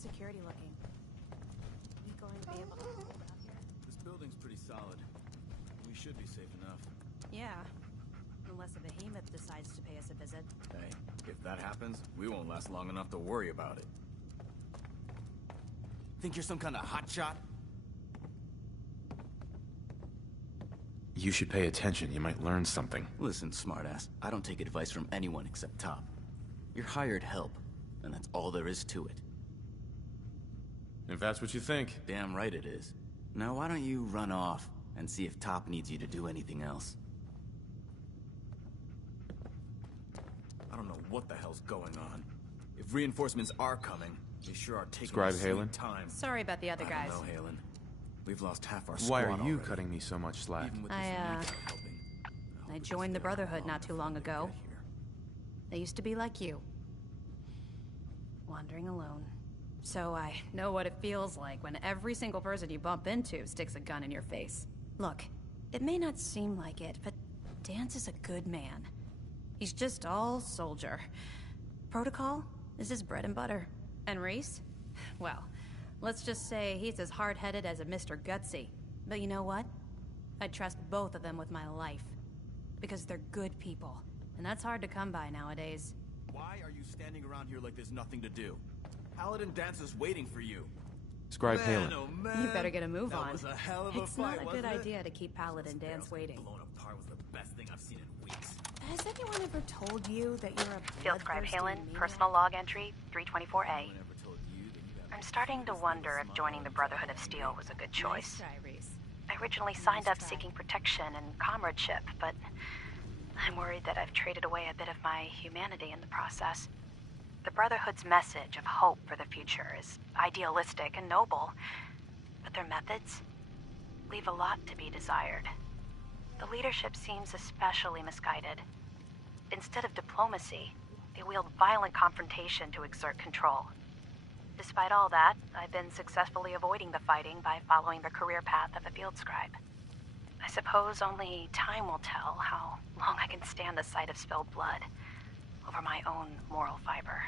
security looking? We going to be able to hold out here? This building's pretty solid. We should be safe enough. Yeah. Unless a behemoth decides to pay us a visit. Hey, if that happens, we won't last long enough to worry about it. Think you're some kind of hotshot? You should pay attention. You might learn something. Listen, smartass. I don't take advice from anyone except Top. You're hired help, and that's all there is to it. If that's what you think. Damn right it is. Now why don't you run off and see if Top needs you to do anything else? I don't know what the hell's going on. If reinforcements are coming, they sure are taking Scribe their sweet Haylen? time. Sorry about the other guys. I don't know, Haylen. We've lost half our squad Why are you already. cutting me so much slack? Even with this recon helping. I joined the Brotherhood not too long ago. They used to be like you. Wandering alone. So I know what it feels like when every single person you bump into sticks a gun in your face. Look, it may not seem like it, but Danse is a good man. He's just all soldier. Protocol is his bread and butter. And Reese? Well, let's just say he's as hard-headed as a Mr. Gutsy. But you know what? I trust both of them with my life. Because they're good people. And that's hard to come by nowadays. Why are you standing around here like there's nothing to do? Paladin Danse is waiting for you. Scribe Haylen. Oh man, You better get a move on. That was a hell of a It's fight, not a wasn't good it? idea to keep Paladin Danse waiting. Blown apart was the best thing I've seen in weeks. Has anyone ever told you that you're a Field Scribe bloodthirsty Haylen, maniac? personal log entry 324A. No one ever told you that you got I'm starting to wonder if joining the Brotherhood of Steel was a good choice. Nice try, Reese. I originally signed up try. seeking protection and comradeship, but I'm worried that I've traded away a bit of my humanity in the process. The Brotherhood's message of hope for the future is idealistic and noble, but their methods leave a lot to be desired. The leadership seems especially misguided. Instead of diplomacy, they wield violent confrontation to exert control. Despite all that, I've been successfully avoiding the fighting by following the career path of a field scribe. I suppose only time will tell how long I can stand the sight of spilled blood over my own moral fiber.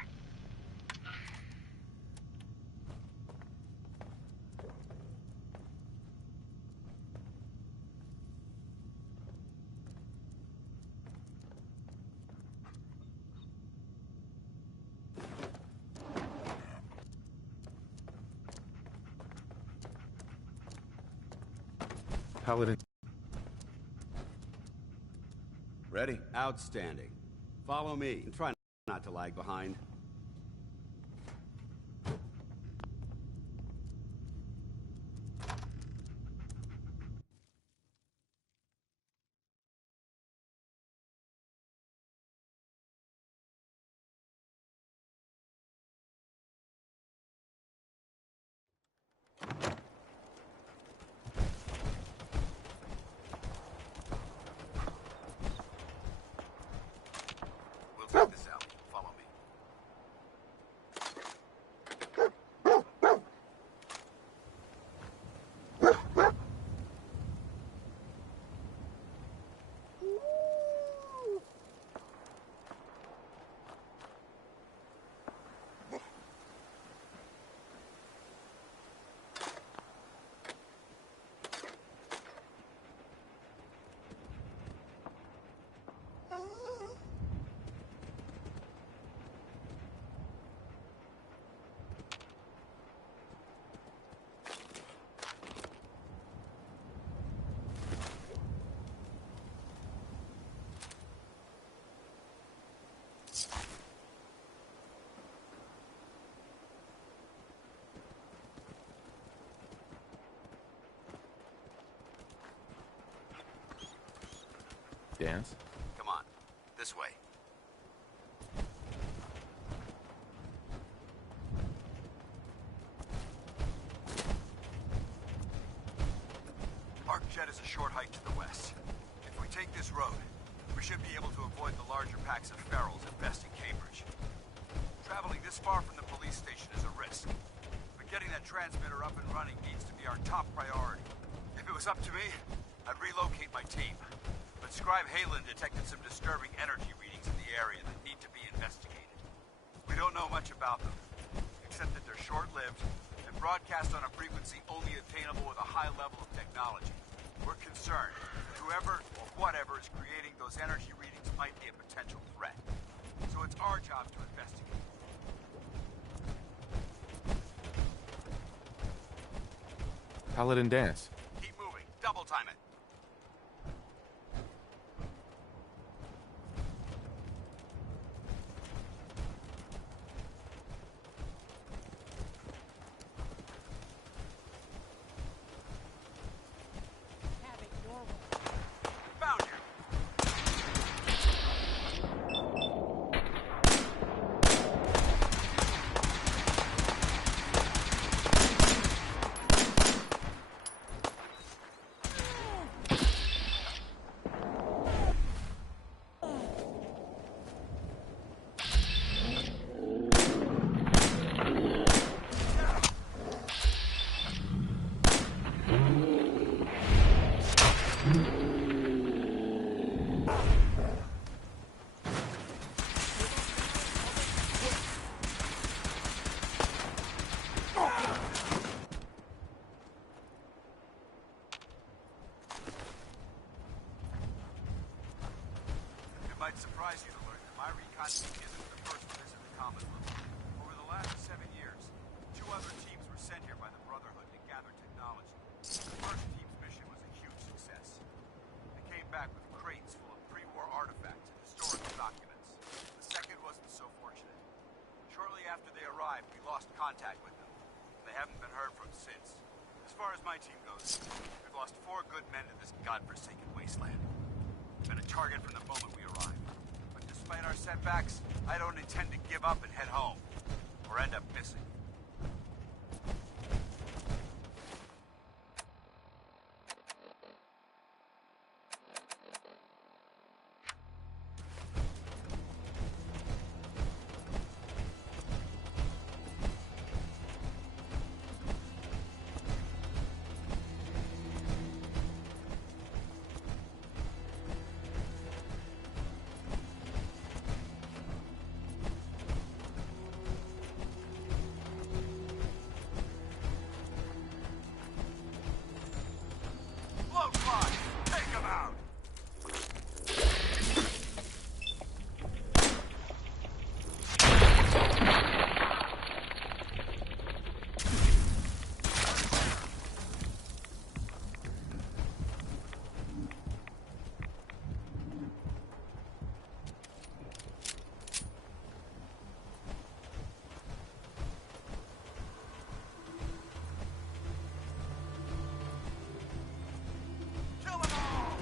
Paladin. Ready? Outstanding. Follow me and try not to lag behind. We'll take this out. Follow me. Danse? Come on. This way. Arcjet is a short hike to the west. If we take this road, we should be able to avoid the larger packs of ferals infesting Cambridge. Traveling this far from the police station is a risk, but getting that transmitter up and running needs to be our top priority. If it was up to me, I'd relocate my team. But Scribe Haylen detected some disturbing energy readings in the area that need to be investigated. We don't know much about them. except that they're short-lived and broadcast on a frequency only attainable with a high level of technology. We're concerned that whoever or whatever is creating those energy readings might be a potential threat. So it's our job to investigate. Paladin Dance. Keep moving. Double time it. Found you. It might surprise you to learn that my recon team isn't the first to visit the Commonwealth. Over the last 7 years, 2 other teams were sent here by the Brotherhood to gather technology. The first team's mission was a huge success. They came back with crates full of pre-war artifacts and historical documents. The second wasn't so fortunate. Shortly after they arrived, we lost contact with them, and they haven't been heard from since. As far as my team goes, we've lost 4 good men to this godforsaken wasteland. Been a target from the moment we arrived. But despite our setbacks, I don't intend to give up and head home. Or end up missing. Float fly! Take him out! Kill them all!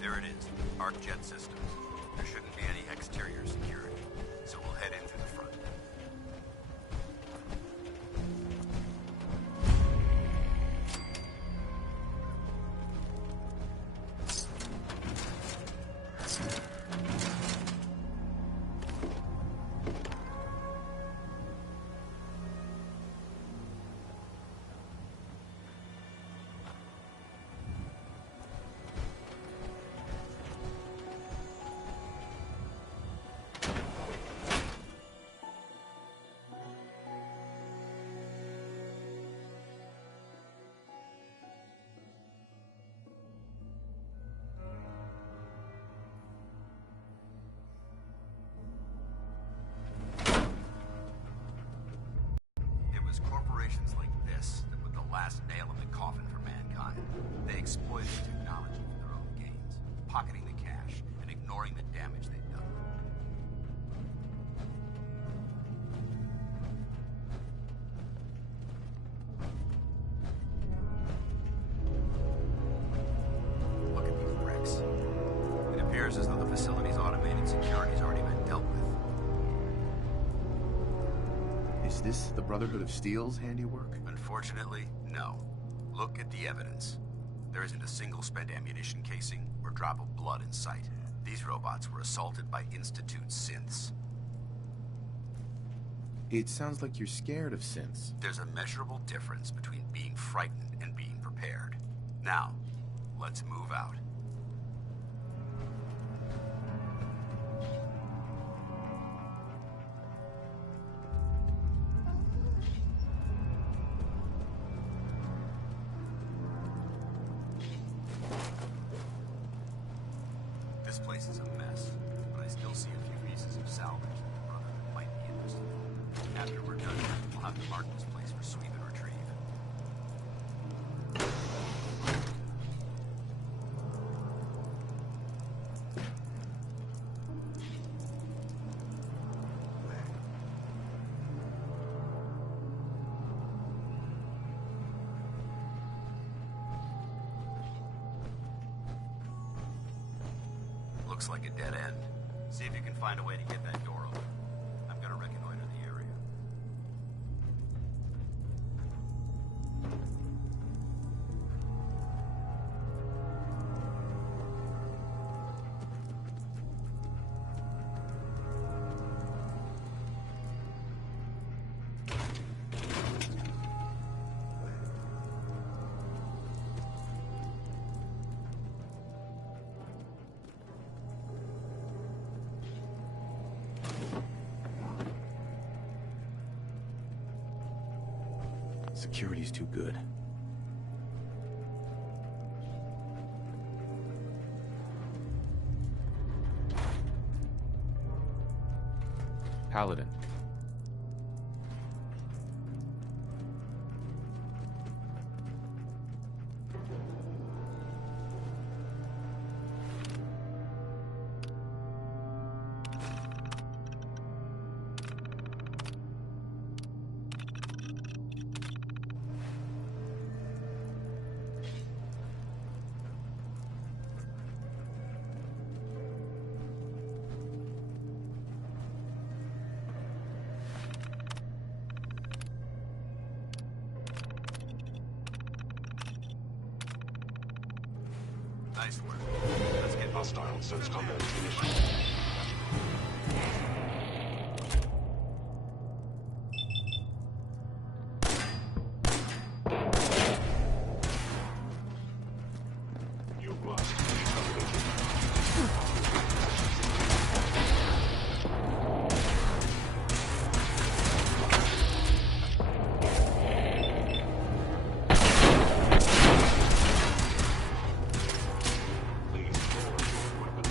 There it is. Arc jet systems. There shouldn't be any exterior security, so we'll head in through the front. Corporations like this that put the last nail in the coffin for mankind. They exploited technology for their own gains, pocketing the cash and ignoring the damage they've done. Is this the Brotherhood of Steel's handiwork? Unfortunately, no. Look at the evidence. There isn't a single spent ammunition casing or drop of blood in sight. These robots were assaulted by Institute synths. It sounds like you're scared of synths. There's a measurable difference between being frightened and being prepared. Now, let's move out. This place is a mess, but I still see a few pieces of salvage that the Brotherhood might be interested in. After we're done, we'll have to mark this place for sweep and retrieve. Looks like a dead end. See if you can find a way to get that door open. I'm gonna reconnoiter the area. Security's too good. Paladin. Nice work. Let's get Hostile sense combat initiated. You must be terminated. Please lower your weapon.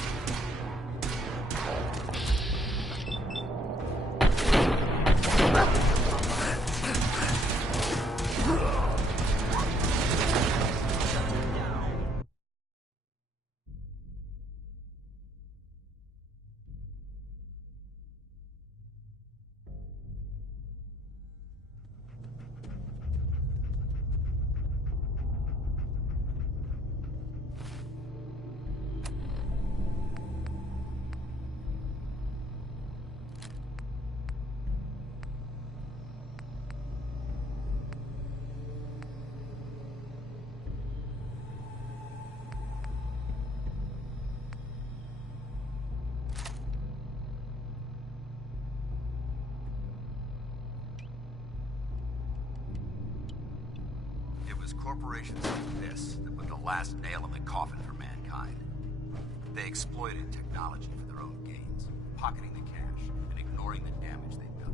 It was corporations like this that put the last nail in the coffin for mankind. They exploited technology for their own gains, pocketing the cash and ignoring the damage they've done.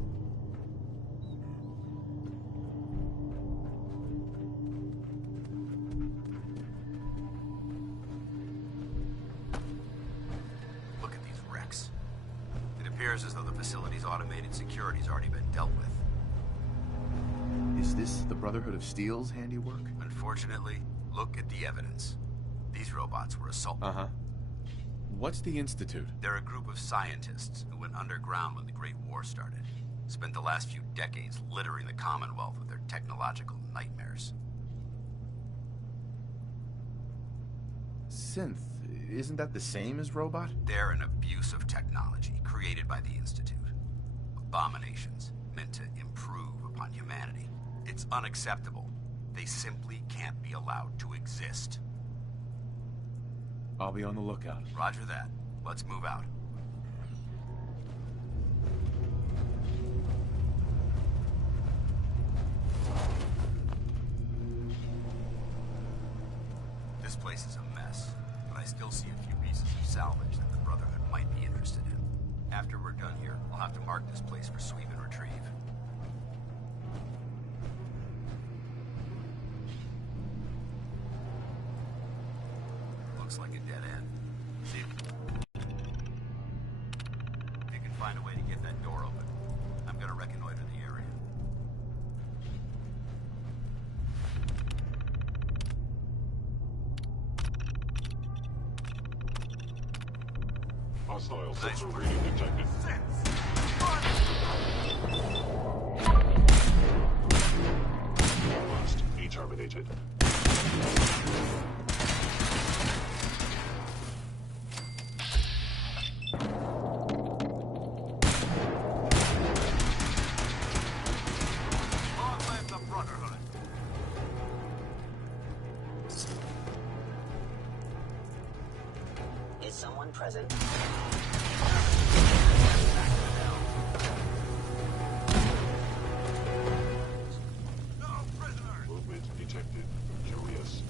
Look at these wrecks. It appears as though the facility's automated security's already been dealt with. Is this the Brotherhood of Steel's handiwork? Unfortunately, look at the evidence. These robots were assaulted. Uh-huh. What's the Institute? They're a group of scientists who went underground when the Great War started. Spent the last few decades littering the Commonwealth with their technological nightmares. Synth. Isn't that the same as robot? They're an abuse of technology created by the Institute. Abominations. meant to improve upon humanity. It's unacceptable. They simply can't be allowed to exist. I'll be on the lookout. Roger that. Let's move out. This place is a mess, but I still see a few pieces of salvage that the Brotherhood might be interested in. After we're done here, I'll have to mark this place for sweep and retrieve. Looks like a dead end. See if you can find a way to get that door open. I'm gonna reconnoiter the area. Hostile sensor reading detected. Must be terminated. Long live the Brotherhood. Is someone present? No prisoners. Movement detected. Curious.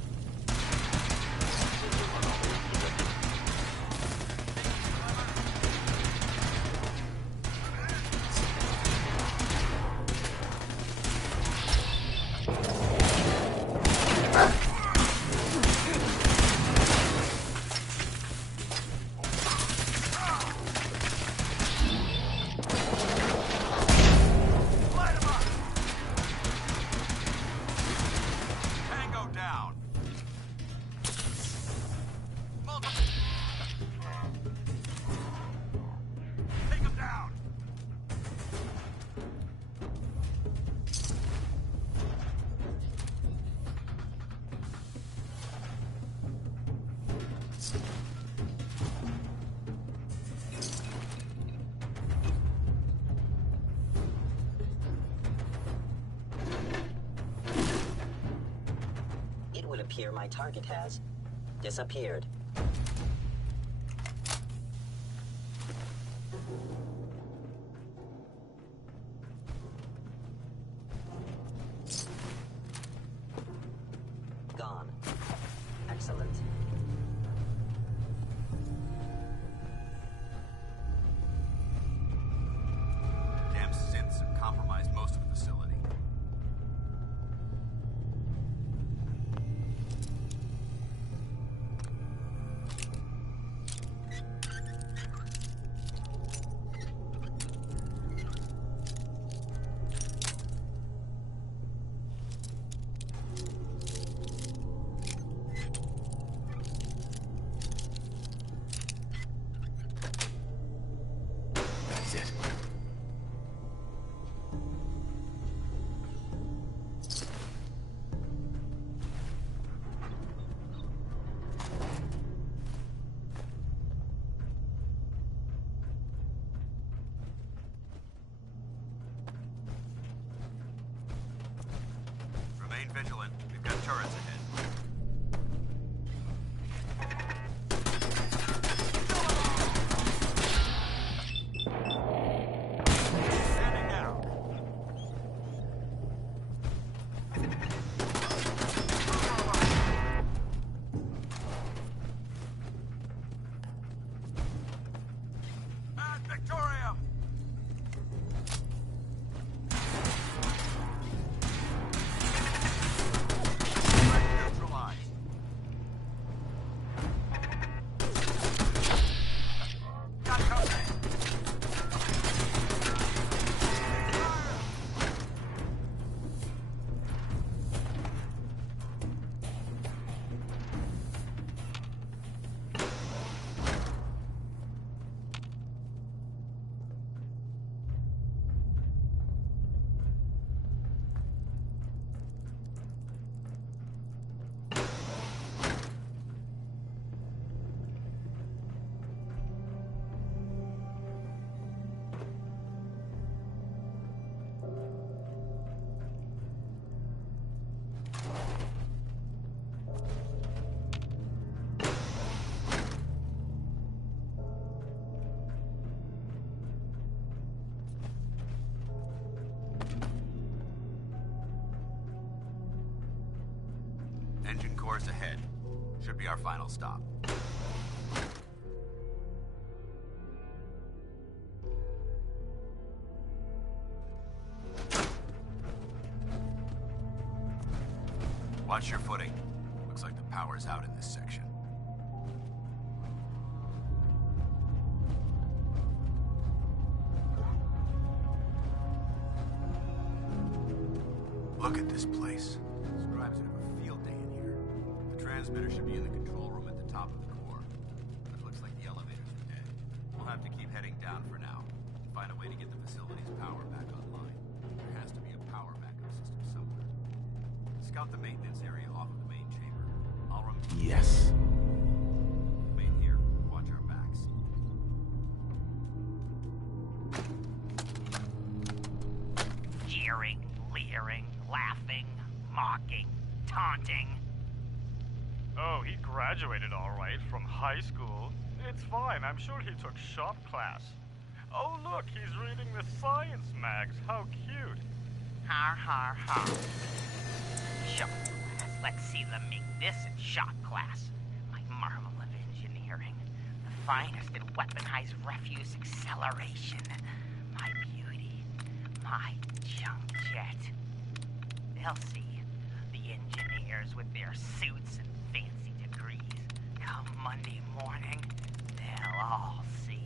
Light 'em up. Tango down. Take him down. It would appear my target has disappeared. Gone. Excellent. Damn synths have compromised most of the facility. That's it. Remain vigilant. We've got turrets ahead. Standing down. And Victoria. Right floors ahead. Should be our final stop. Watch your footing. Looks like the power's out in this section. Look at this place. Scribes would have a field day in here. The transmitter should be in the control room at the top of the core. But it looks like the elevators are dead. We'll have to keep heading down for now. Find a way to get the facility's power back online. There has to be a power backup system somewhere. Scout the maintenance area off of the main chamber. I'll run. Yes. Wait here. Watch our backs. Jeering, leering, laughing, mocking, taunting. Oh, he graduated all right from high school. It's fine, I'm sure he took shop class. Oh look, he's reading the science mags. How cute. Har har har. Shop class. Let's see them make this in shop class. My marvel of engineering. The finest in weaponized refuse acceleration. My beauty. My junk jet. They'll see. The engineers with their suits and fancy degrees. Come Monday morning, they'll all see.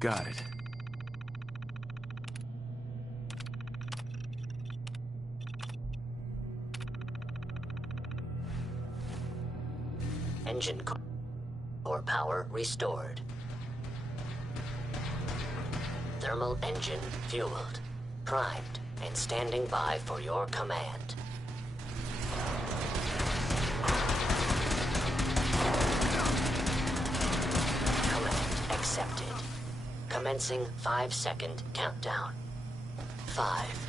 Got it. Engine core power restored. Thermal engine fueled, primed, and standing by for your command. Command accepted. Commencing 5-second countdown. 5.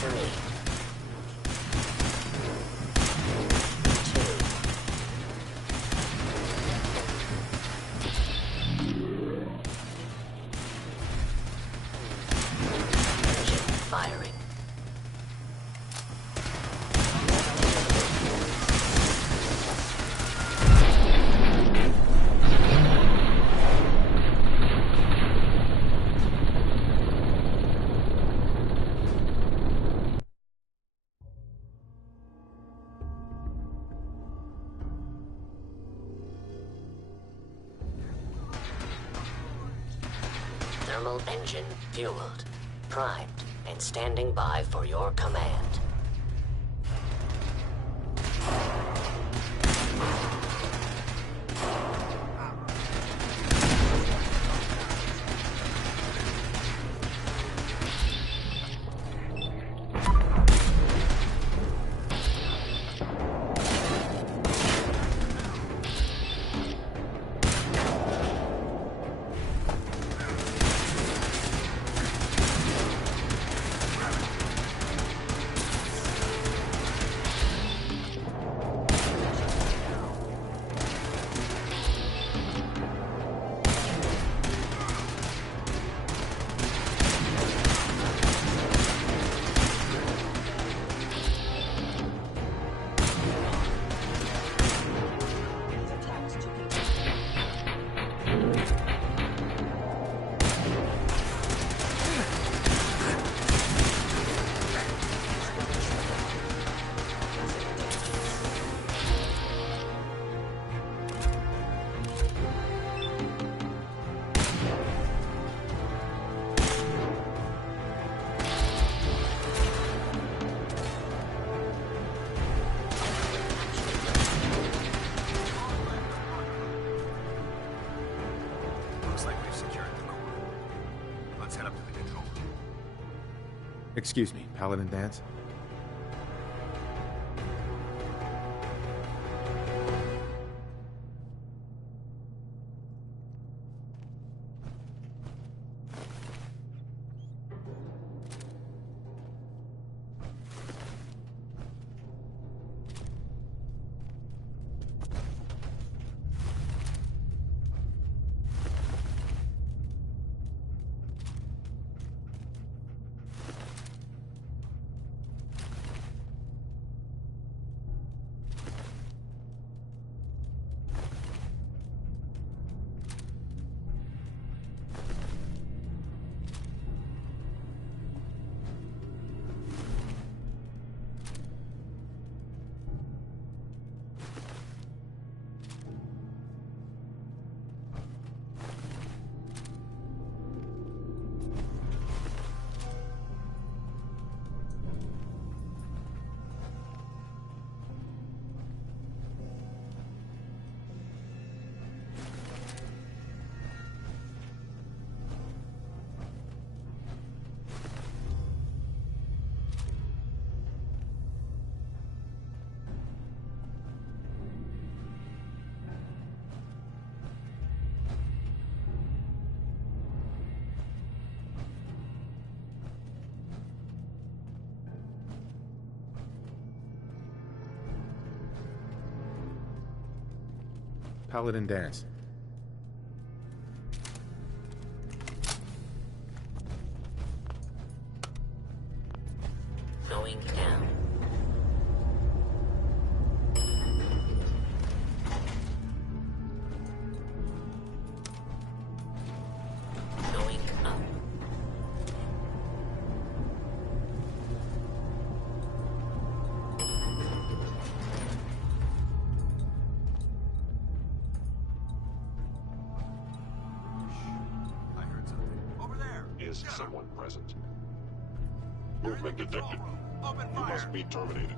3. Thermal engine fueled, primed, and standing by for your command. Excuse me, Paladin Danse? Paladin Danse. Going down. is someone present. Movement detected. You must be terminated.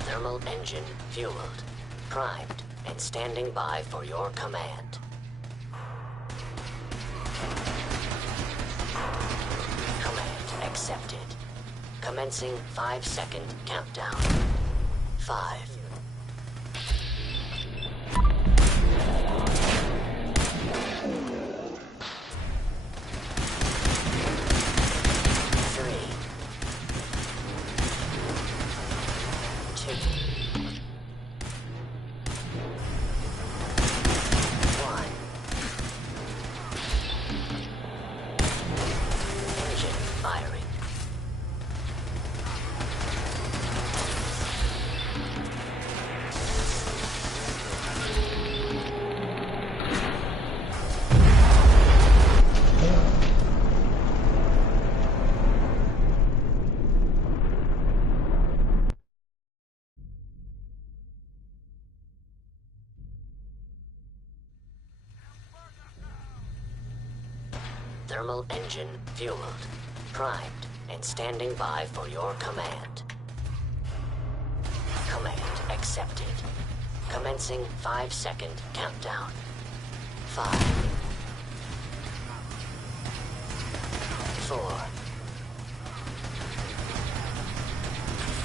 Thermal engine fueled, primed, and standing by for your command. Command accepted. Commencing 5-second countdown. 5. 3. 2. 1. Engine firing. Thermal engine fueled, primed, and standing by for your command. Command accepted. Commencing 5-second countdown. 5. 4.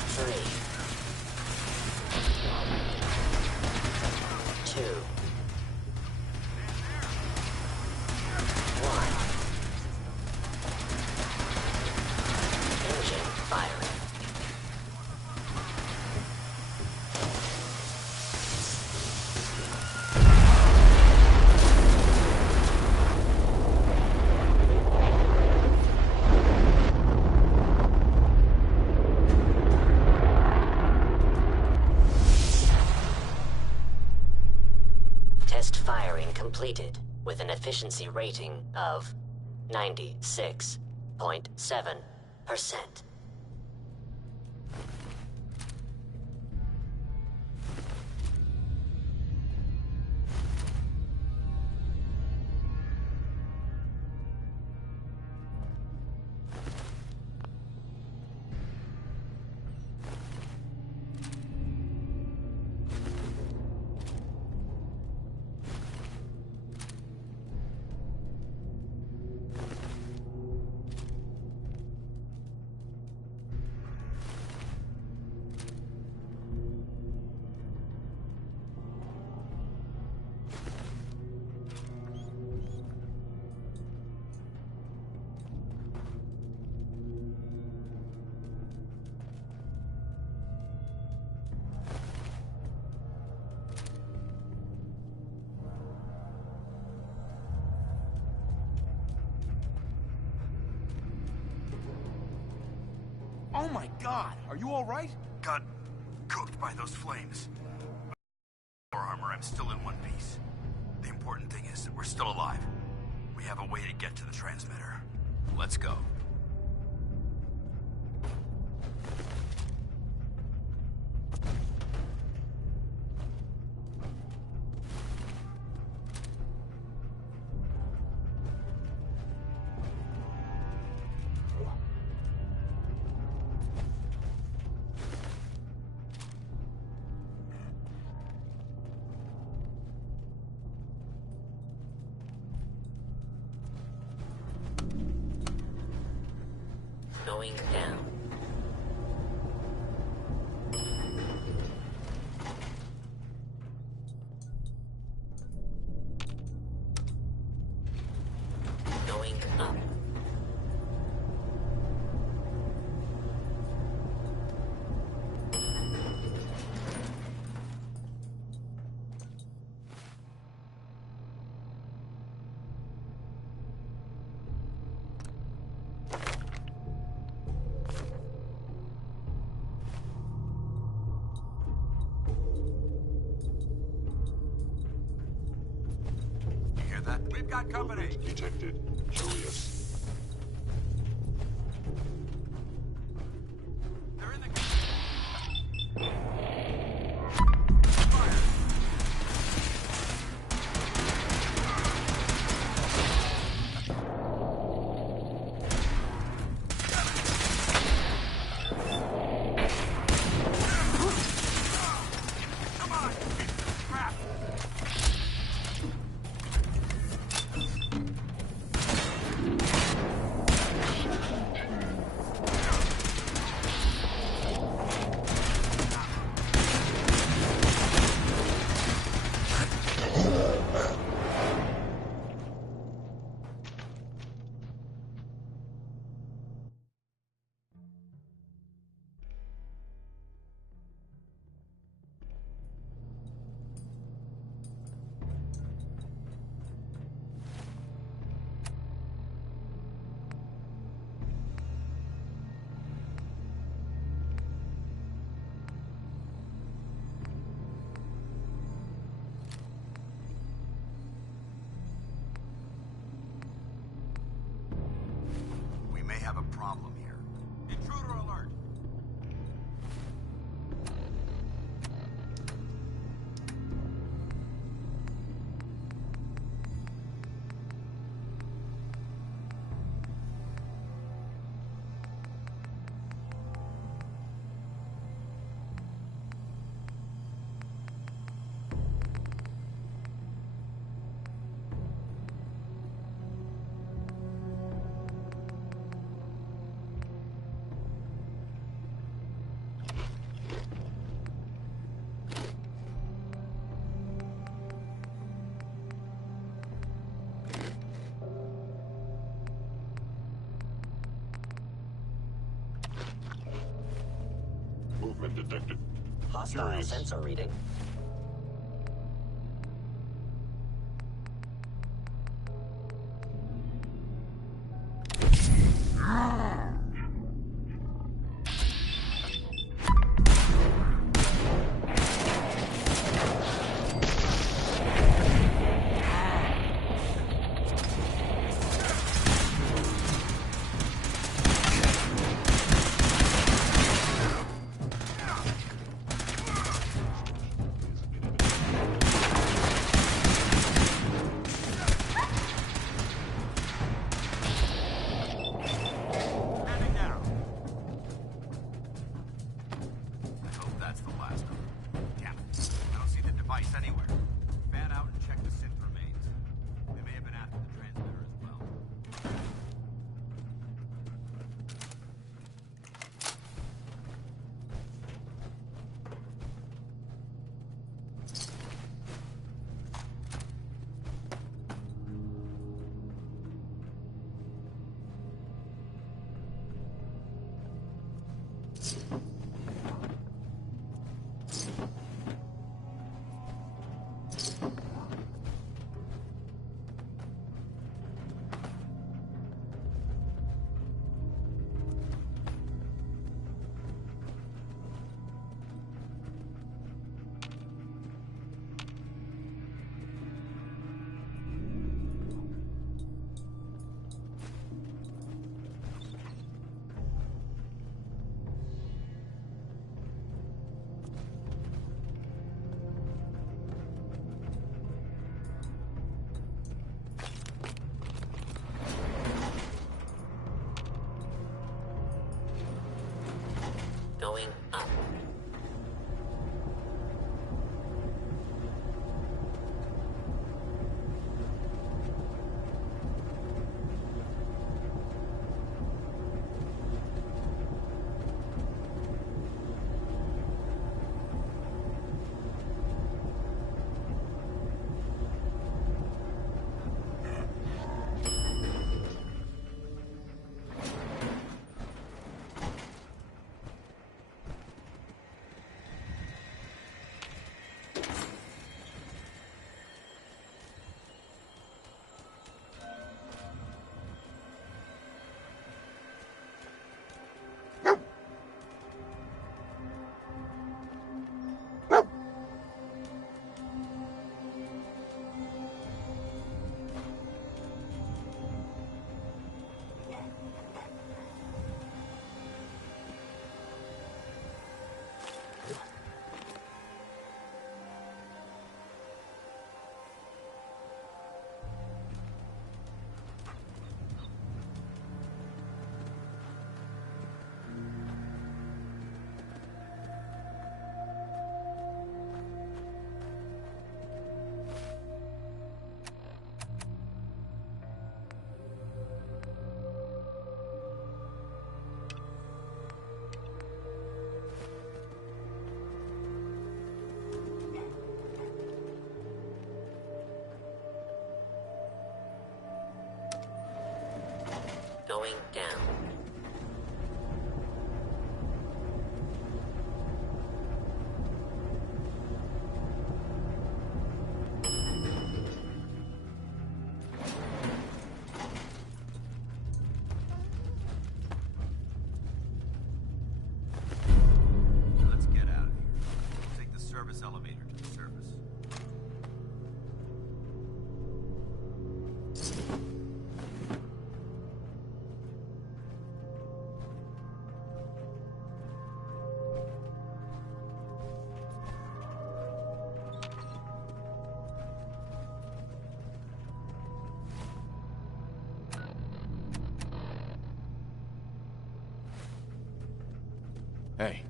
3. 2. 1. Engine firing. Test firing completed with an efficiency rating of 96.7%. Oh my god, are you alright? Got cooked by those flames. Or armor, I'm still in one piece. The important thing is that we're still alive. We have a way to get to the transmitter. Let's go. Going down. Going up. got company. Movement detected. Curious. They're in the... We may have a problem here. Intruder alert! Movement detected. Hostile Curious. sensor reading. Going down. Let's get out of here. We'll take the service elevator to the surface. Hey.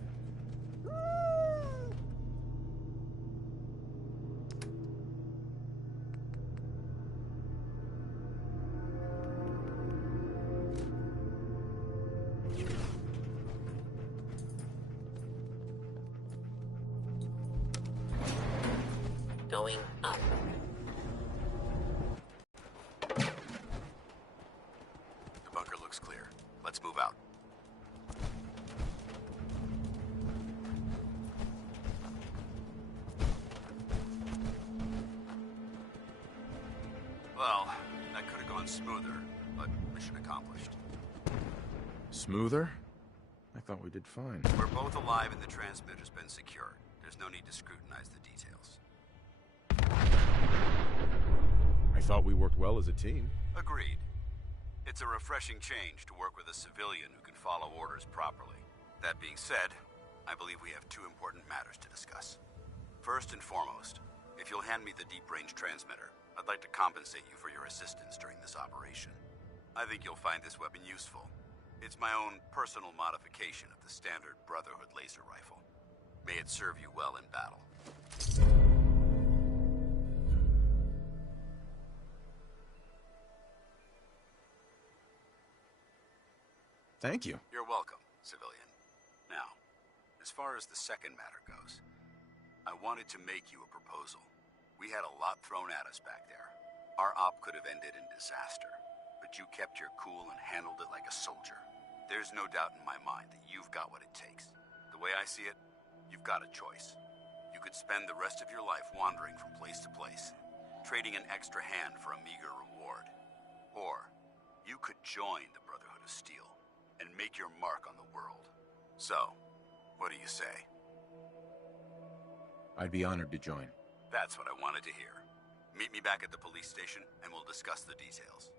Going up. The bunker looks clear. Let's move out. Well, that could have gone smoother, but mission accomplished. Smoother? I thought we did fine. We're both alive and the transmitter's been secured. There's no need to scrutinize the details. I thought we worked well as a team. Agreed. It's a refreshing change to work with a civilian who can follow orders properly. That being said, I believe we have two important matters to discuss. First and foremost, if you'll hand me the deep-range transmitter, I'd like to compensate you for your assistance during this operation. I think you'll find this weapon useful. It's my own personal modification of the standard Brotherhood laser rifle. May it serve you well in battle. Thank you. You're welcome, civilian. Now, as far as the second matter goes, I wanted to make you a proposal. We had a lot thrown at us back there. Our op could have ended in disaster, but you kept your cool and handled it like a soldier. There's no doubt in my mind that you've got what it takes. The way I see it, you've got a choice. You could spend the rest of your life wandering from place to place, trading an extra hand for a meager reward. Or, you could join the Brotherhood of Steel and make your mark on the world. So, what do you say? I'd be honored to join. That's what I wanted to hear. Meet me back at the police station, and we'll discuss the details.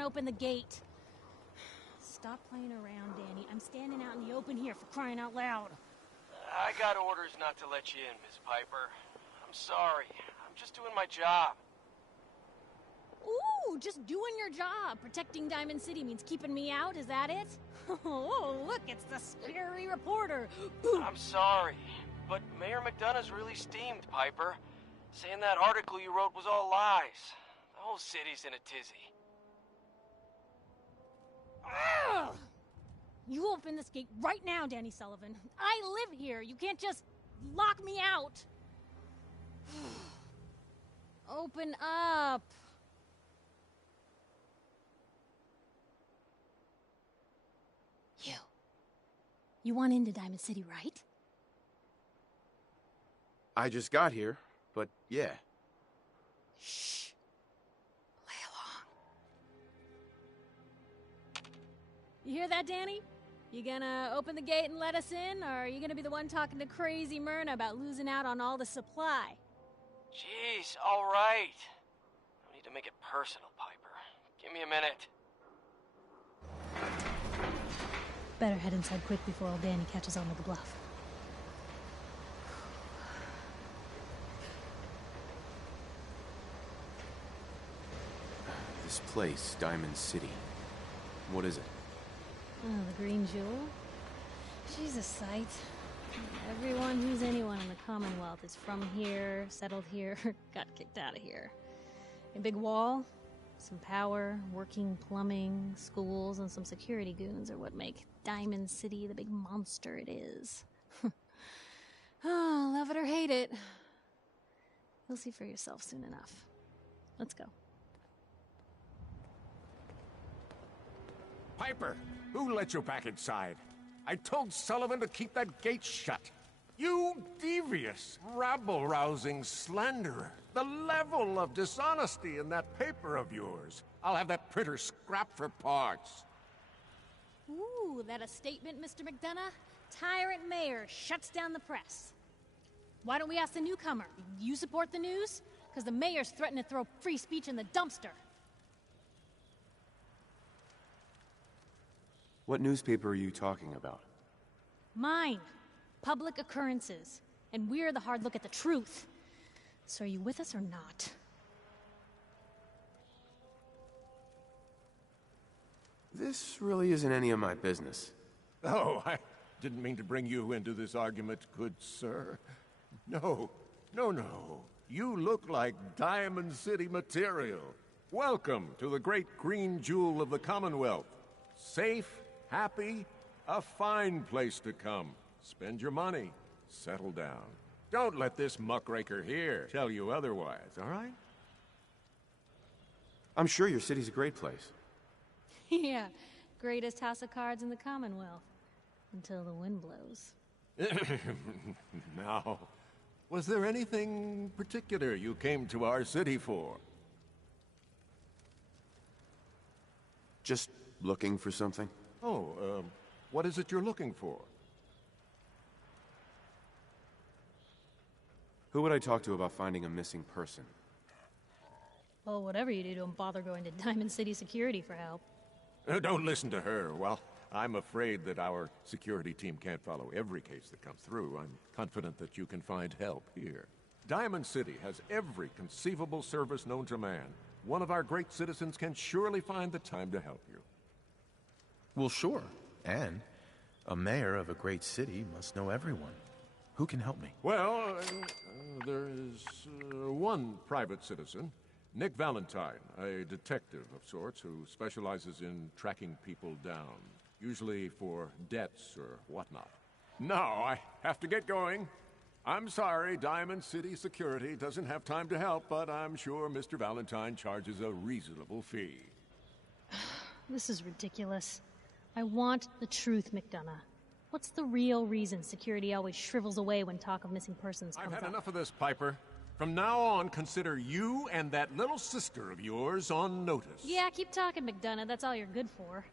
and open the gate. Stop playing around, Danny. I'm standing out in the open here for crying out loud. I got orders not to let you in, Miss Piper. I'm sorry. I'm just doing my job. Ooh, just doing your job. Protecting Diamond City means keeping me out, is that it? Oh, look, it's the scary reporter. Boom. I'm sorry, but Mayor McDonough's really steamed, Piper. Saying that article you wrote was all lies. The whole city's in a tizzy. Ugh. You open this gate right now, Danny Sullivan. I live here. You can't just lock me out. Open up. You want into Diamond City, right? I just got here, but yeah. Shh. Play along. You hear that, Danny? You gonna open the gate and let us in, or are you gonna be the one talking to crazy Myrna about losing out on all the supply? Jeez, all right. No need to make it personal, Piper. Give me a minute. Better head inside quick before old Danny catches on with the bluff. This place, Diamond City. What is it? Oh, the Green Jewel? She's a sight. Everyone who's anyone in the Commonwealth is from here, settled here, got kicked out of here. A big wall, some power, working plumbing, schools, and some security goons are what make Diamond City the big monster it is. Oh, love it or hate it. You'll see for yourself soon enough. Let's go. Piper, who let you back inside? I told Sullivan to keep that gate shut. You devious, rabble-rousing slanderer. The level of dishonesty in that paper of yours. I'll have that printer scrapped for parts. Ooh, that a statement, Mr. McDonough? Tyrant mayor shuts down the press. Why don't we ask the newcomer? You support the news? Because the mayor's threatening to throw free speech in the dumpster. What newspaper are you talking about? Mine. Public Occurrences. And we're the hard look at the truth. So are you with us or not? This really isn't any of my business. Oh, I didn't mean to bring you into this argument, good sir. No. You look like Diamond City material. Welcome to the great green jewel of the Commonwealth. Safe, happy, a fine place to come. Spend your money. Settle down. Don't let this muckraker here tell you otherwise, all right? I'm sure your city's a great place. Yeah, greatest house of cards in the Commonwealth. Until the wind blows. Now, was there anything particular you came to our city for? Just looking for something. Oh, what is it you're looking for? Who would I talk to about finding a missing person? Well, whatever you do, don't bother going to Diamond City Security for help. Don't listen to her. Well, I'm afraid that our security team can't follow every case that comes through. I'm confident that you can find help here. Diamond City has every conceivable service known to man. One of our great citizens can surely find the time to help you. Well, sure. And a mayor of a great city must know everyone. Who can help me? Well, there is one private citizen, Nick Valentine, a detective of sorts who specializes in tracking people down, usually for debts or whatnot. Now, I have to get going. I'm sorry, Diamond City Security doesn't have time to help, but I'm sure Mr. Valentine charges a reasonable fee. This is ridiculous. I want the truth, McDonough. What's the real reason security always shrivels away when talk of missing persons comes up? I've had enough of this, Piper. From now on, consider you and that little sister of yours on notice. Yeah, keep talking, McDonough. That's all you're good for.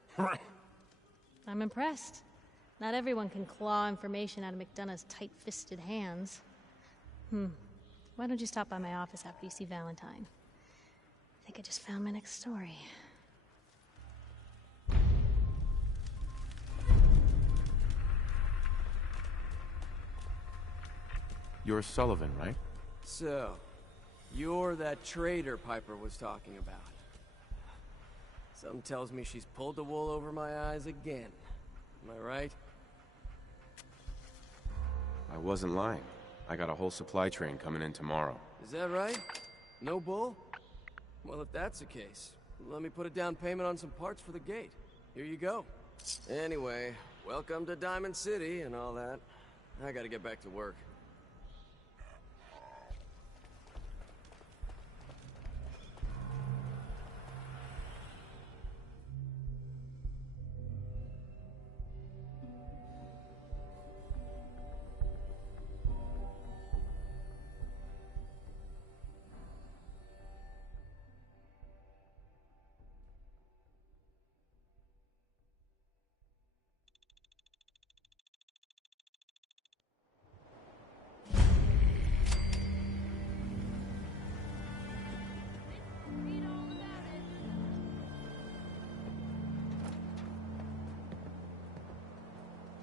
I'm impressed. Not everyone can claw information out of McDonough's tight-fisted hands. Why don't you stop by my office after you see Valentine? I think I just found my next story. You're Sullivan, right? So, you're that traitor Piper was talking about. Something tells me she's pulled the wool over my eyes again. Am I right? I wasn't lying. I got a whole supply train coming in tomorrow. Is that right? No bull? Well, if that's the case, let me put a down payment on some parts for the gate. Here you go. Anyway, welcome to Diamond City and all that. I gotta get back to work.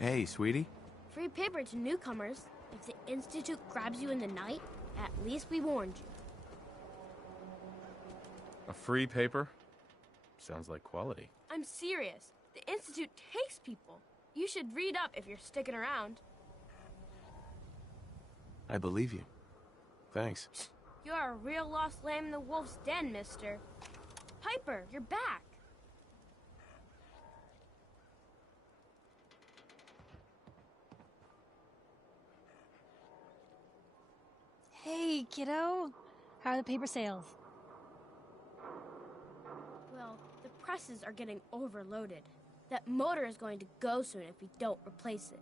Hey, sweetie. Free paper to newcomers. If the Institute grabs you in the night, at least we warned you. A free paper? Sounds like quality. I'm serious. The Institute takes people. You should read up if you're sticking around. I believe you. Thanks. You're a real lost lamb in the wolf's den, mister. Piper, you're back. Hey, kiddo. How are the paper sales? Well, the presses are getting overloaded. That motor is going to go soon if we don't replace it.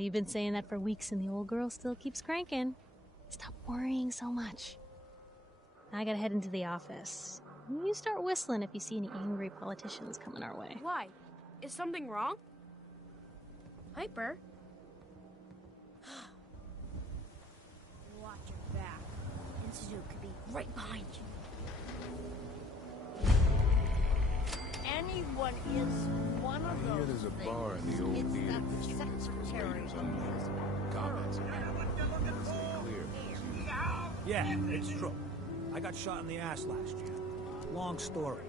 You've been saying that for weeks and the old girl still keeps cranking. Stop worrying so much. I gotta head into the office. You start whistling if you see any angry politicians coming our way. Why? Is something wrong? Piper? Watch your back. Institute could be right behind you. Anyone is one of those. There's a bar in the old theater district. Secretary. Comments. Stay clear. Yeah, it's true. I got shot in the ass last year. Long story.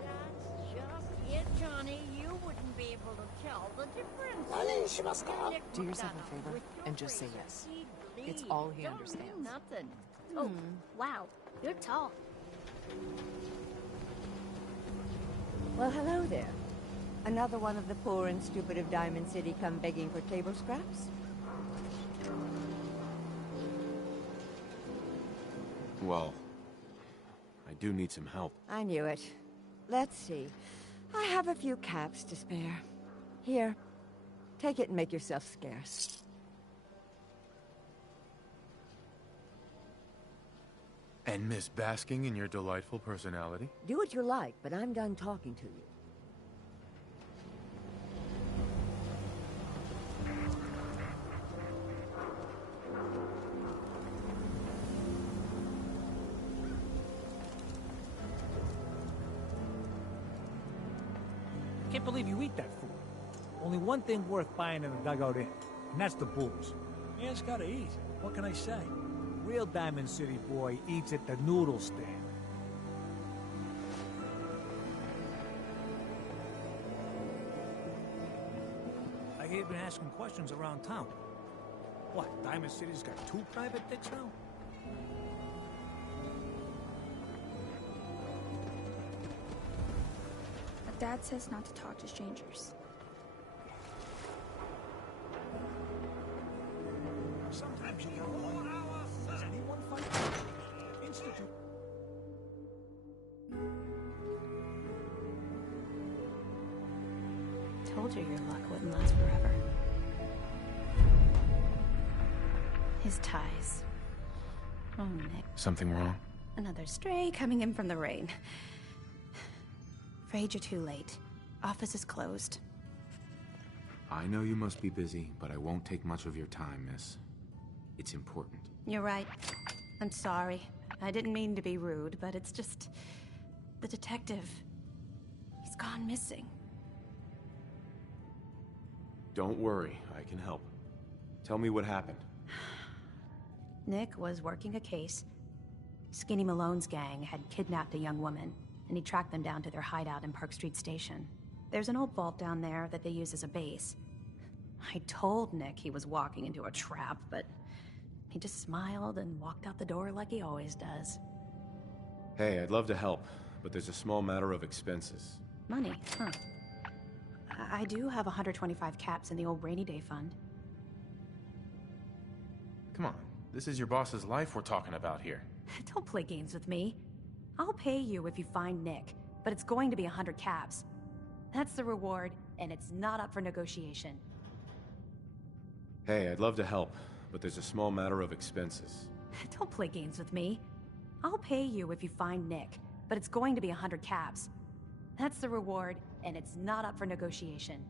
That's just it, Johnny. You wouldn't be able to tell the difference. Do yourself a favor and just say yes. It's all he understands. Nothing. Oh, wow. You're tall. Well, hello there. Another one of the poor and stupid of Diamond City come begging for table scraps? Well, I do need some help. I knew it. Let's see. I have a few caps to spare. Here, take it and make yourself scarce. And miss basking in your delightful personality? Do what you like, but I'm done talking to you. Can't believe you eat that food. Only one thing worth buying in the Dugout Inn, and that's the booze. Man's gotta eat. What can I say? Real Diamond City boy eats at the noodle stand. I hear you've been asking questions around town. What, Diamond City's got 2 private dicks now? Dad says not to talk to strangers. Sometimes you don't know. Does anyone fight? Institute. Told you your luck wouldn't last forever. His ties. Oh, Nick. Something wrong? Another stray coming in from the rain. Afraid you're too late. Office is closed. I know you must be busy, but I won't take much of your time, miss. It's important. You're right. I'm sorry. I didn't mean to be rude, but it's just... the detective... he's gone missing. Don't worry, I can help. Tell me what happened. Nick was working a case. Skinny Malone's gang had kidnapped a young woman, and he tracked them down to their hideout in Park Street Station. There's an old vault down there that they use as a base. I told Nick he was walking into a trap, but he just smiled and walked out the door like he always does. Hey, I'd love to help, but there's a small matter of expenses. Money, huh? I do have 125 caps in the old rainy day fund. Come on, this is your boss's life we're talking about here. Don't play games with me. I'll pay you if you find Nick, but it's going to be 100 caps. That's the reward, and it's not up for negotiation. Hey, I'd love to help, but there's a small matter of expenses. Don't play games with me. I'll pay you if you find Nick, but it's going to be 100 caps. That's the reward, and it's not up for negotiation.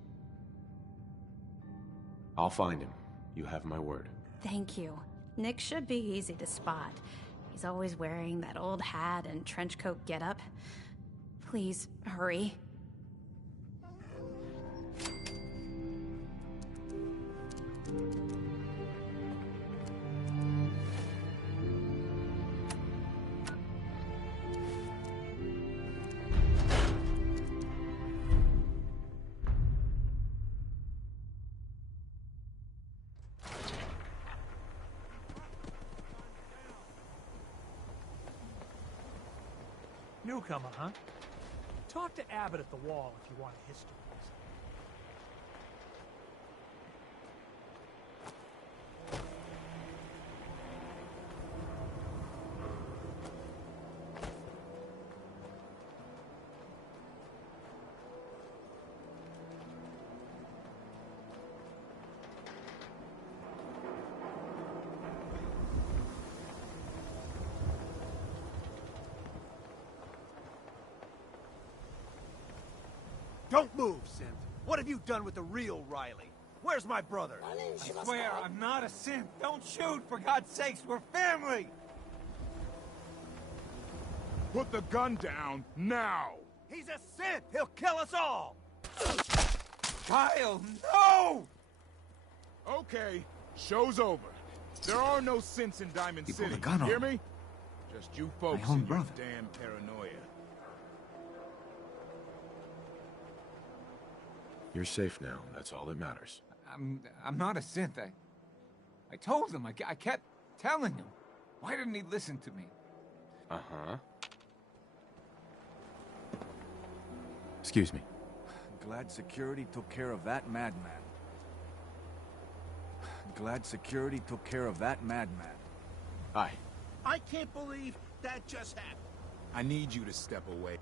I'll find him. You have my word. Thank you. Nick should be easy to spot. He's always wearing that old hat and trench coat getup. Please, hurry. Newcomer, huh? Talk to Abbott at the wall if you want a history lesson. Don't move, Synth. What have you done with the real Riley? Where's my brother? I swear, I'm not a synth. Don't shoot, for God's sakes, we're family! Put the gun down, now! He's a synth! He'll kill us all! Kyle, no! Okay, show's over. There are no synths in Diamond He City, pulled a gun hear on me? Just you folks own and your brother. damn paranoia. You're safe now. That's all that matters. I'm not a synth. I told him. I kept telling him. Why didn't he listen to me? Uh-huh. Excuse me. Glad security took care of that madman. Glad security took care of that madman. Hi. I can't believe that just happened. I need you to step away.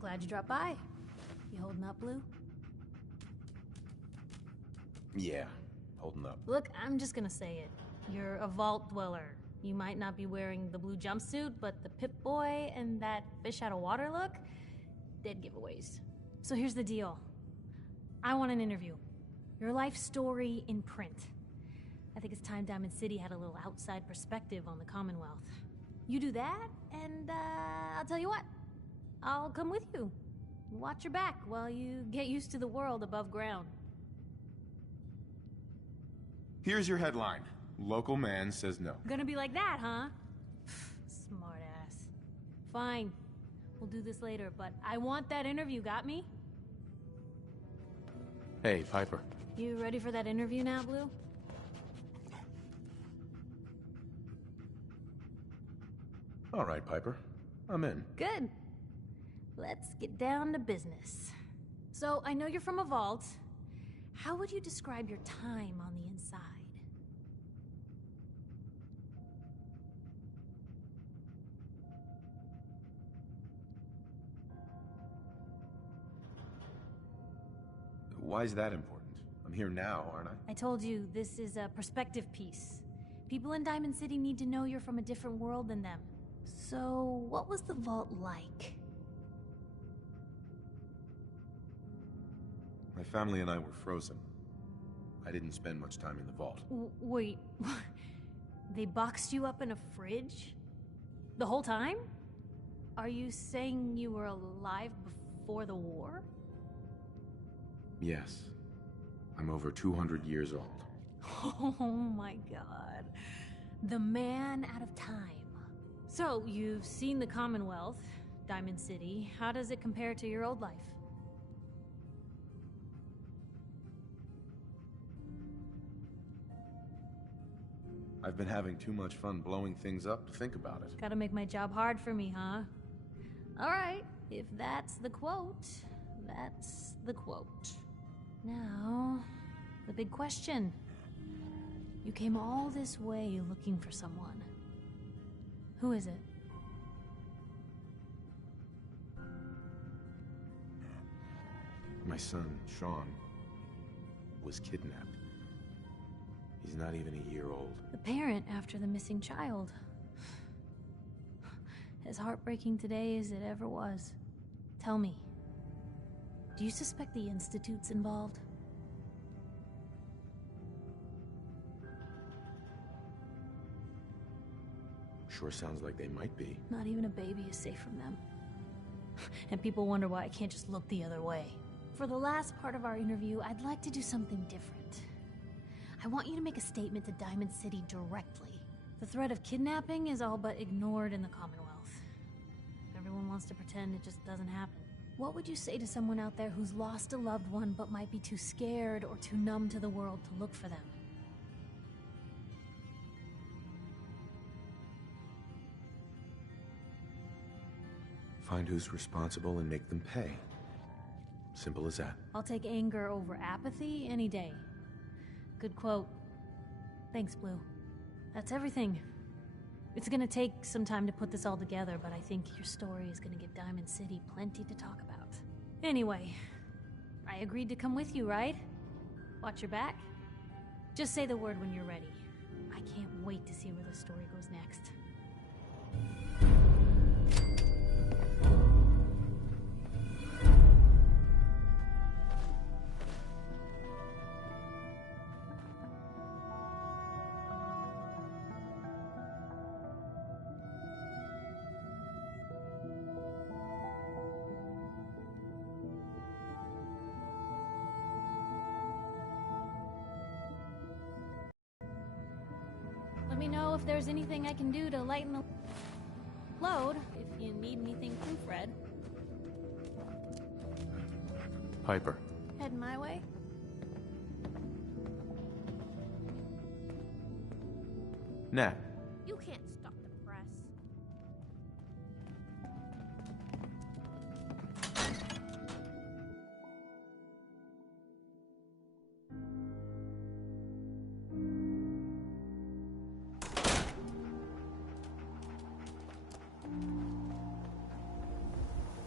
Glad you dropped by. You holding up, Blue? Yeah, holding up. Look, I'm just gonna say it. You're a vault dweller. You might not be wearing the blue jumpsuit, but the Pip-Boy and that fish out of water look? Dead giveaways. So here's the deal. I want an interview. Your life story in print. I think it's time Diamond City had a little outside perspective on the Commonwealth. You do that, and I'll tell you what. I'll come with you. Watch your back while you get used to the world above ground. Here's your headline. Local man says no. Gonna be like that, huh? Smart ass. Fine. We'll do this later, but I want that interview, got me? Hey, Piper. You ready for that interview now, Blue? All right, Piper. I'm in. Good. Let's get down to business. So, I know you're from a vault. How would you describe your time on the inside? Why is that important? I'm here now, aren't I? I told you, this is a perspective piece. People in Diamond City need to know you're from a different world than them. So, what was the vault like? My family and I were frozen. I didn't spend much time in the vault. Wait, they boxed you up in a fridge? The whole time? Are you saying you were alive before the war? Yes. I'm over 200 years old. Oh my god. The man out of time. So, you've seen the Commonwealth, Diamond City. How does it compare to your old life? I've been having too much fun blowing things up to think about it. Gotta make my job hard for me, huh? Alright, if that's the quote, that's the quote. Now, the big question. You came all this way looking for someone. Who is it? My son, Sean, was kidnapped. He's not even a year old. The parent after the missing child. As heartbreaking today as it ever was. Tell me, do you suspect the Institute's involved? Sure sounds like they might be. Not even a baby is safe from them. And people wonder why I can't just look the other way. For the last part of our interview, I'd like to do something different. I want you to make a statement to Diamond City directly. The threat of kidnapping is all but ignored in the Commonwealth. Everyone wants to pretend it just doesn't happen. What would you say to someone out there who's lost a loved one but might be too scared or too numb to the world to look for them? Find who's responsible and make them pay. Simple as that. I'll take anger over apathy any day. Good quote. Thanks, Blue. That's everything. It's gonna take some time to put this all together, but I think your story is gonna give Diamond City plenty to talk about. Anyway, I agreed to come with you, right? Watch your back? Just say the word when you're ready. I can't wait to see where the story goes next. Let me know if there's anything I can do to lighten the load, if you need anything from Fred. Piper. Heading my way? Nat. You can't stop the press.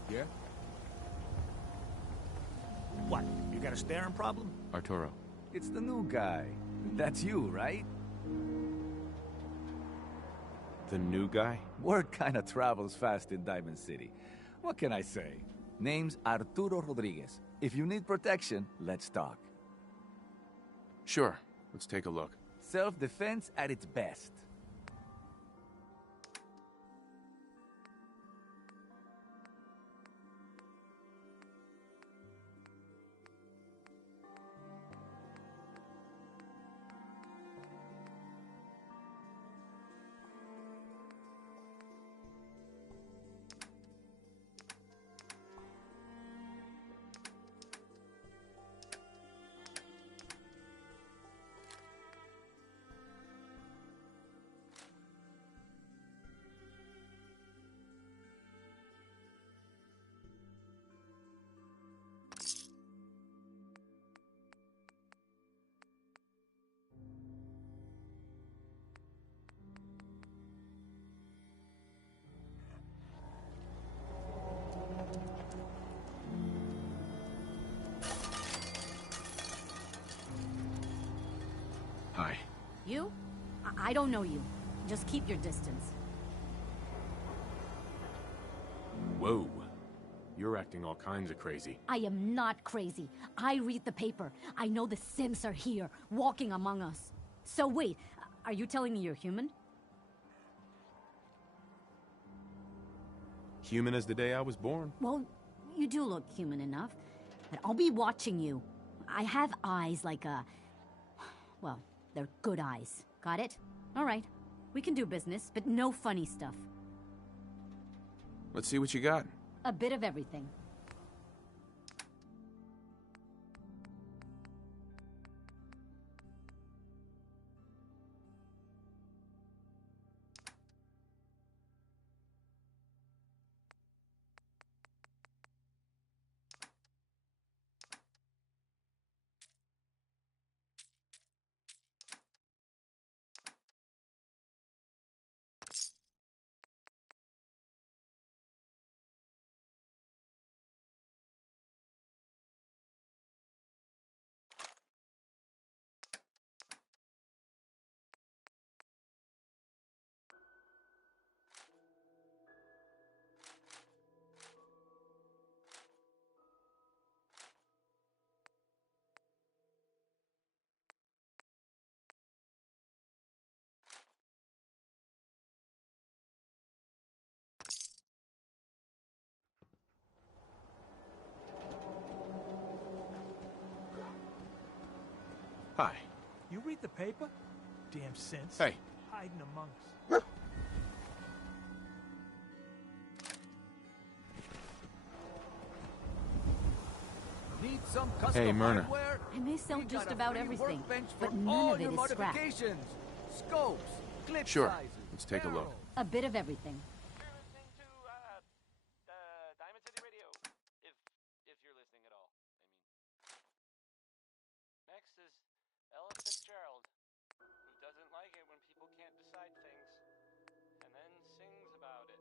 Yeah? What? You got a staring problem? Arturo. It's the new guy. That's you, right? The new guy? Word kinda travels fast in Diamond City. What can I say? Name's Arturo Rodriguez. If you need protection, let's talk. Sure. Let's take a look. Self-defense at its best. Hi. You? I don't know you. Just keep your distance. Whoa. You're you're acting all kinds of crazy. I am not crazy. I read the paper. I know the synths are here, walking among us. So wait, are you telling me you're human? Human as the day I was born. Well, you do look human enough. But I'll be watching you. I have eyes like a... Well, they're good eyes. Got it? All right. We can do business, but no funny stuff. Let's see what you got. A bit of everything. Hi. You read the paper? Damn sense. Hey. Hiding among us. Need some custom Hey, Myrna. hardware? I may sell We got just a about free everything, workbench but for none all of it your is scrap. modifications. Scopes, clip Sure. sizes, Let's take a look. A bit of everything. Diamond City Radio, if you're listening at all. Next is Ella Fitzgerald, who doesn't like it when people can't decide things, and then sings about it.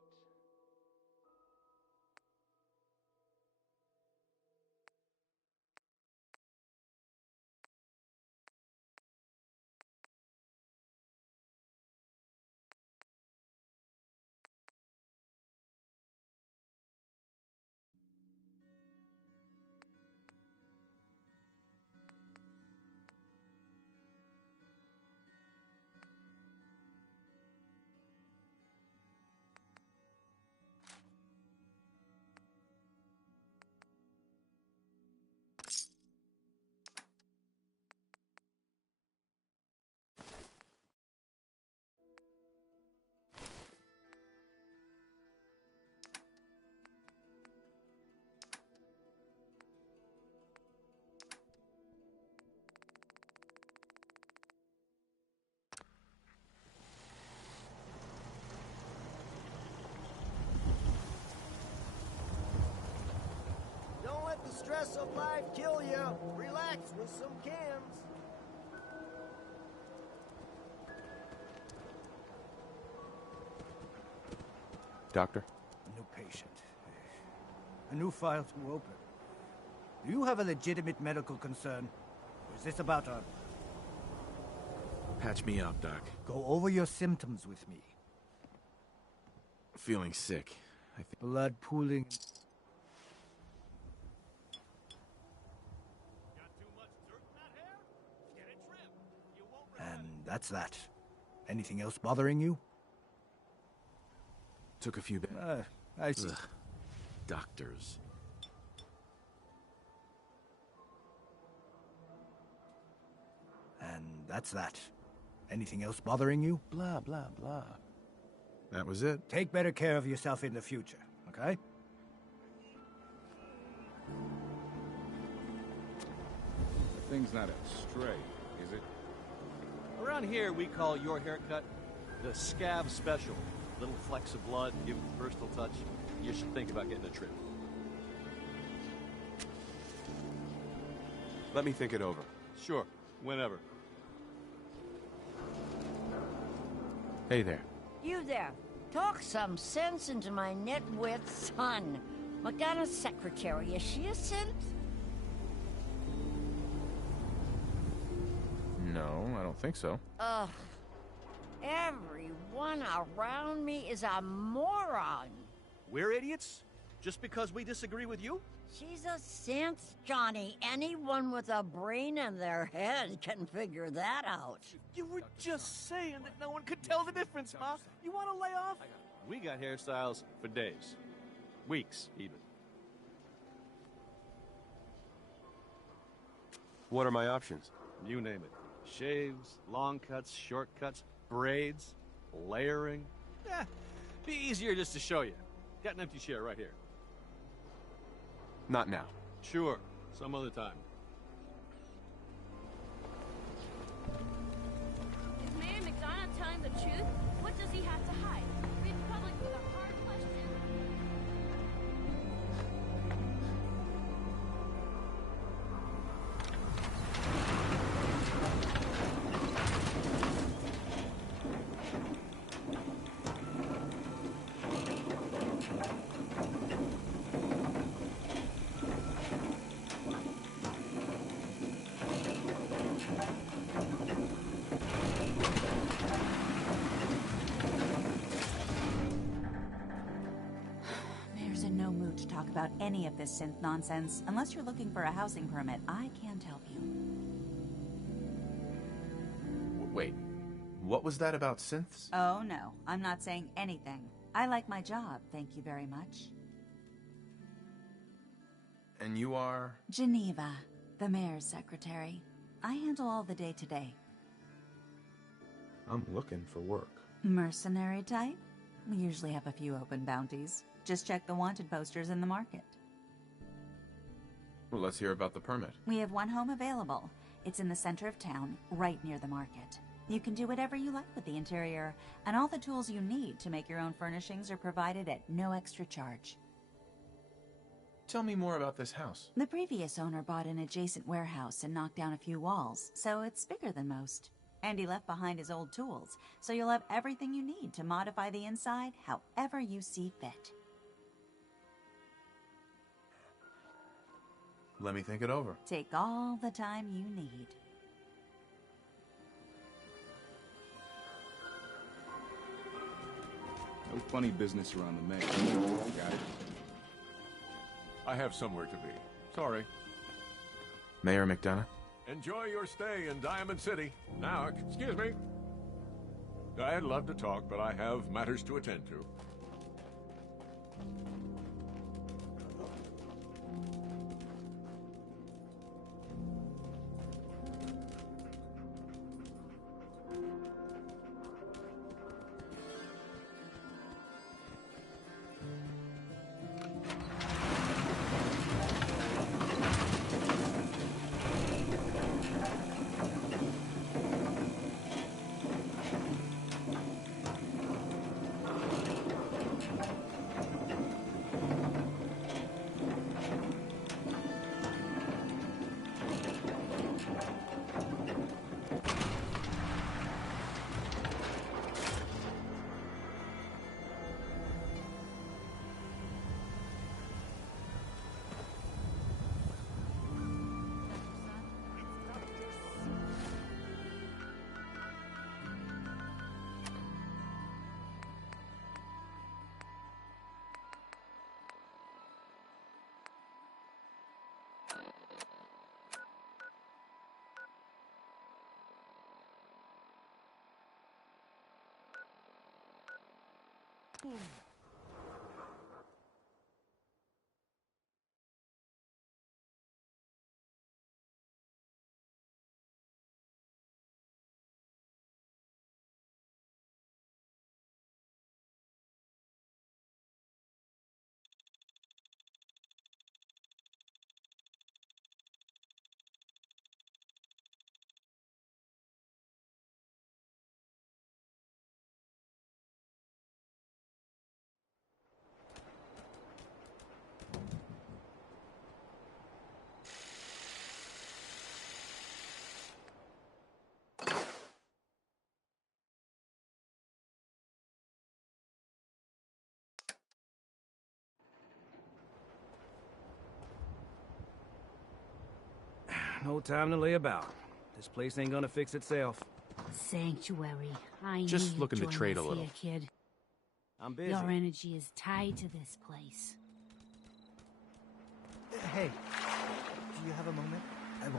Don't let the stress of life kill you. Relax with some cans. Doctor? A new patient. A new file to open. Do you have a legitimate medical concern? Or is this about a... Patch me up, Doc. Go over your symptoms with me. Feeling sick. I think. Blood pooling. And that's that. Anything else bothering you? Took a few bit. I see. Ugh. Doctors. And that's that. Anything else bothering you? Blah, blah, blah. That was it. Take better care of yourself in the future, okay? The thing's not a stray, is it? Around here, we call your haircut the scab special. Little flecks of blood, give it a personal touch. You should think about getting a trim. Let me think it over. Sure, whenever. Hey there. You there. Talk some sense into my nitwit son. Morgana's secretary, is she a synth? No, I don't think so. Ugh. Everyone around me is a moron. We're idiots? Just because we disagree with you? She's a sense, Johnny. Anyone with a brain in their head can figure that out. You were just saying that no one could tell the difference, Ma. You want to lay off? We got hairstyles for days. Weeks, even. What are my options? You name it. Shaves, long cuts, short cuts, braids, layering. Be easier just to show you. Got an empty chair right here. Not now. Sure, some other time. Is Mayor McDonough telling the truth? What does he have to hide? Read public with a hard question. Mayor's in no mood to talk about any of this synth nonsense. Unless you're looking for a housing permit, I can't help you. Wait, what was that about synths? Oh, no. I'm not saying anything. I like my job, thank you very much. And you are? Geneva, the mayor's secretary. I handle all the day-to-day. I'm looking for work. Mercenary type? We usually have a few open bounties. Just check the wanted posters in the market. Well, let's hear about the permit. We have one home available. It's in the center of town, right near the market. You can do whatever you like with the interior, and all the tools you need to make your own furnishings are provided at no extra charge. Tell me more about this house. The previous owner bought an adjacent warehouse and knocked down a few walls, so it's bigger than most. And he left behind his old tools, so you'll have everything you need to modify the inside however you see fit. Let me think it over. Take all the time you need. No funny business around the mayor. Got it. I have somewhere to be. Sorry. Mayor McDonough? Enjoy your stay in Diamond City. Now, excuse me. I'd love to talk, but I have matters to attend to. No time to lay about. This place ain't gonna fix itself. Sanctuary. I Just need looking to join trade us a little. here, kid. I'm busy. Your energy is tied to this place.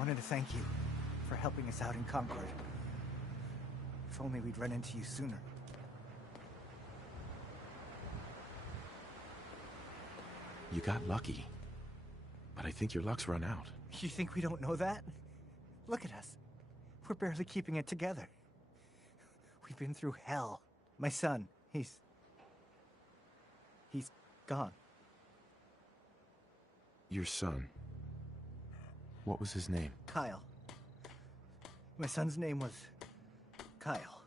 wanted to thank you for helping us out in Concord. If only we'd run into you sooner. You got lucky. But I think your luck's run out. You think we don't know that? Look at us. We're barely keeping it together. We've been through hell. My son, he's gone. Your son. What was his name? Kyle. My son's name was Kyle.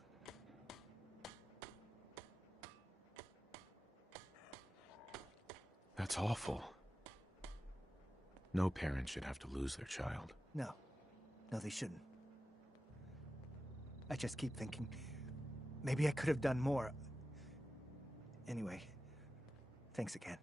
That's awful. No parent should have to lose their child. No. No, they shouldn't. I just keep thinking, maybe I could have done more. Anyway, thanks again.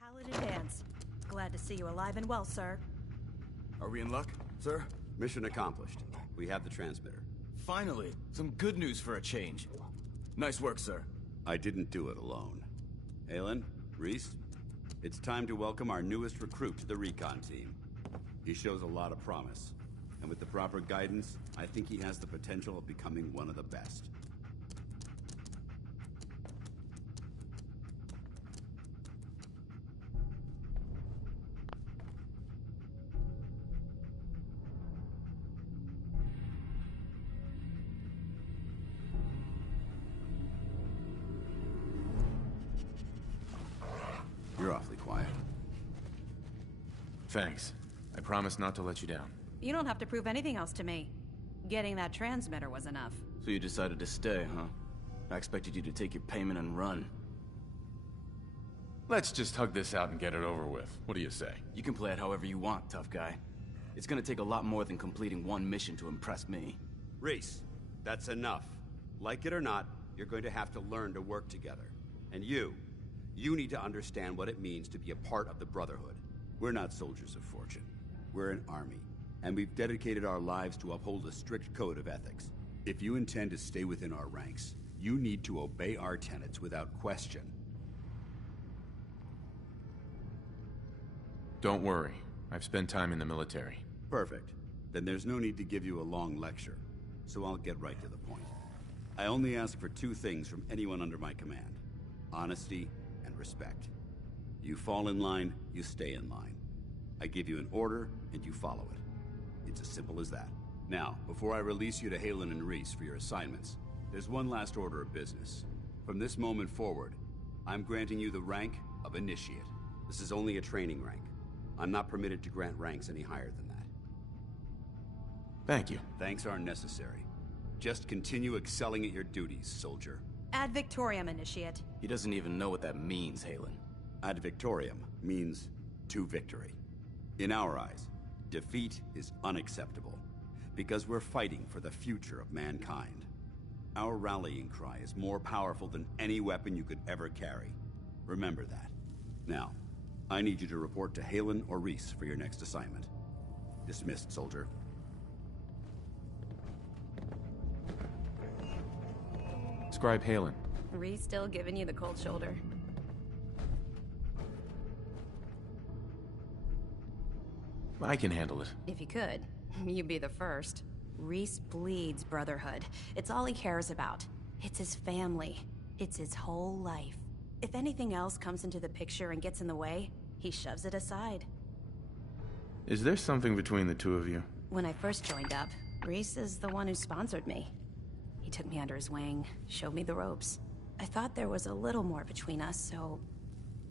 Paladin Danse. Glad to see you alive and well, sir. Are we in luck, sir? Mission accomplished. We have the transmitter. Finally, some good news for a change. Nice work, sir. I didn't do it alone. Haylen, Reese, it's time to welcome our newest recruit to the recon team. He shows a lot of promise, and with the proper guidance, I think he has the potential of becoming one of the best. You're awfully quiet. Thanks. I promise not to let you down. You don't have to prove anything else to me. Getting that transmitter was enough. So you decided to stay, huh? I expected you to take your payment and run. Let's just hug this out and get it over with. What do you say? You can play it however you want, tough guy. It's gonna take a lot more than completing one mission to impress me. Reese, that's enough. Like it or not, you're going to have to learn to work together. And you need to understand what it means to be a part of the Brotherhood. We're not soldiers of fortune. We're an army, and we've dedicated our lives to uphold a strict code of ethics. If you intend to stay within our ranks, you need to obey our tenets without question. Don't worry. I've spent time in the military. Perfect. Then there's no need to give you a long lecture, so I'll get right to the point. I only ask for two things from anyone under my command: honesty and respect. You fall in line, you stay in line. I give you an order, and you follow it. It's as simple as that. Now, before I release you to Haylen and Reese for your assignments, there's one last order of business. From this moment forward, I'm granting you the rank of Initiate. This is only a training rank. I'm not permitted to grant ranks any higher than that. Thank you. Thanks aren't necessary. Just continue excelling at your duties, soldier. Ad Victoriam, Initiate. He doesn't even know what that means, Haylen. Ad Victoriam means to victory. In our eyes, defeat is unacceptable, because we're fighting for the future of mankind. Our rallying cry is more powerful than any weapon you could ever carry. Remember that. Now, I need you to report to Haylen or Reese for your next assignment. Dismissed, soldier. Scribe Halen. Reese still giving you the cold shoulder. I can handle it. If you could, you'd be the first. Reese bleeds brotherhood. It's all he cares about. It's his family. It's his whole life. If anything else comes into the picture and gets in the way, he shoves it aside. Is there something between the two of you? When I first joined up, Reese is the one who sponsored me. He took me under his wing, showed me the ropes. I thought there was a little more between us, so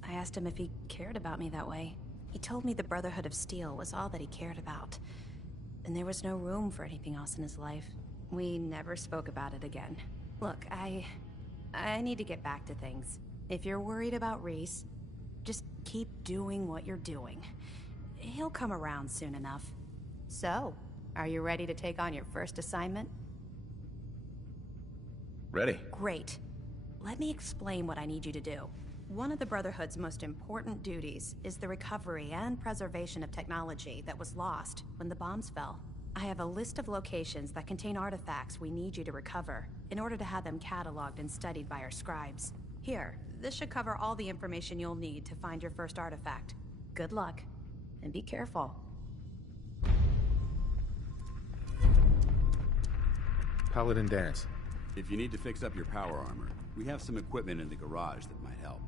I asked him if he cared about me that way. He told me the Brotherhood of Steel was all that he cared about, and there was no room for anything else in his life. We never spoke about it again. Look, I need to get back to things. If you're worried about Reese, just keep doing what you're doing. He'll come around soon enough. So, are you ready to take on your first assignment? Ready. Great. Let me explain what I need you to do. One of the Brotherhood's most important duties is the recovery and preservation of technology that was lost when the bombs fell. I have a list of locations that contain artifacts we need you to recover in order to have them cataloged and studied by our scribes. Here, this should cover all the information you'll need to find your first artifact. Good luck, and be careful. Paladin Danse. If you need to fix up your power armor, we have some equipment in the garage that might help.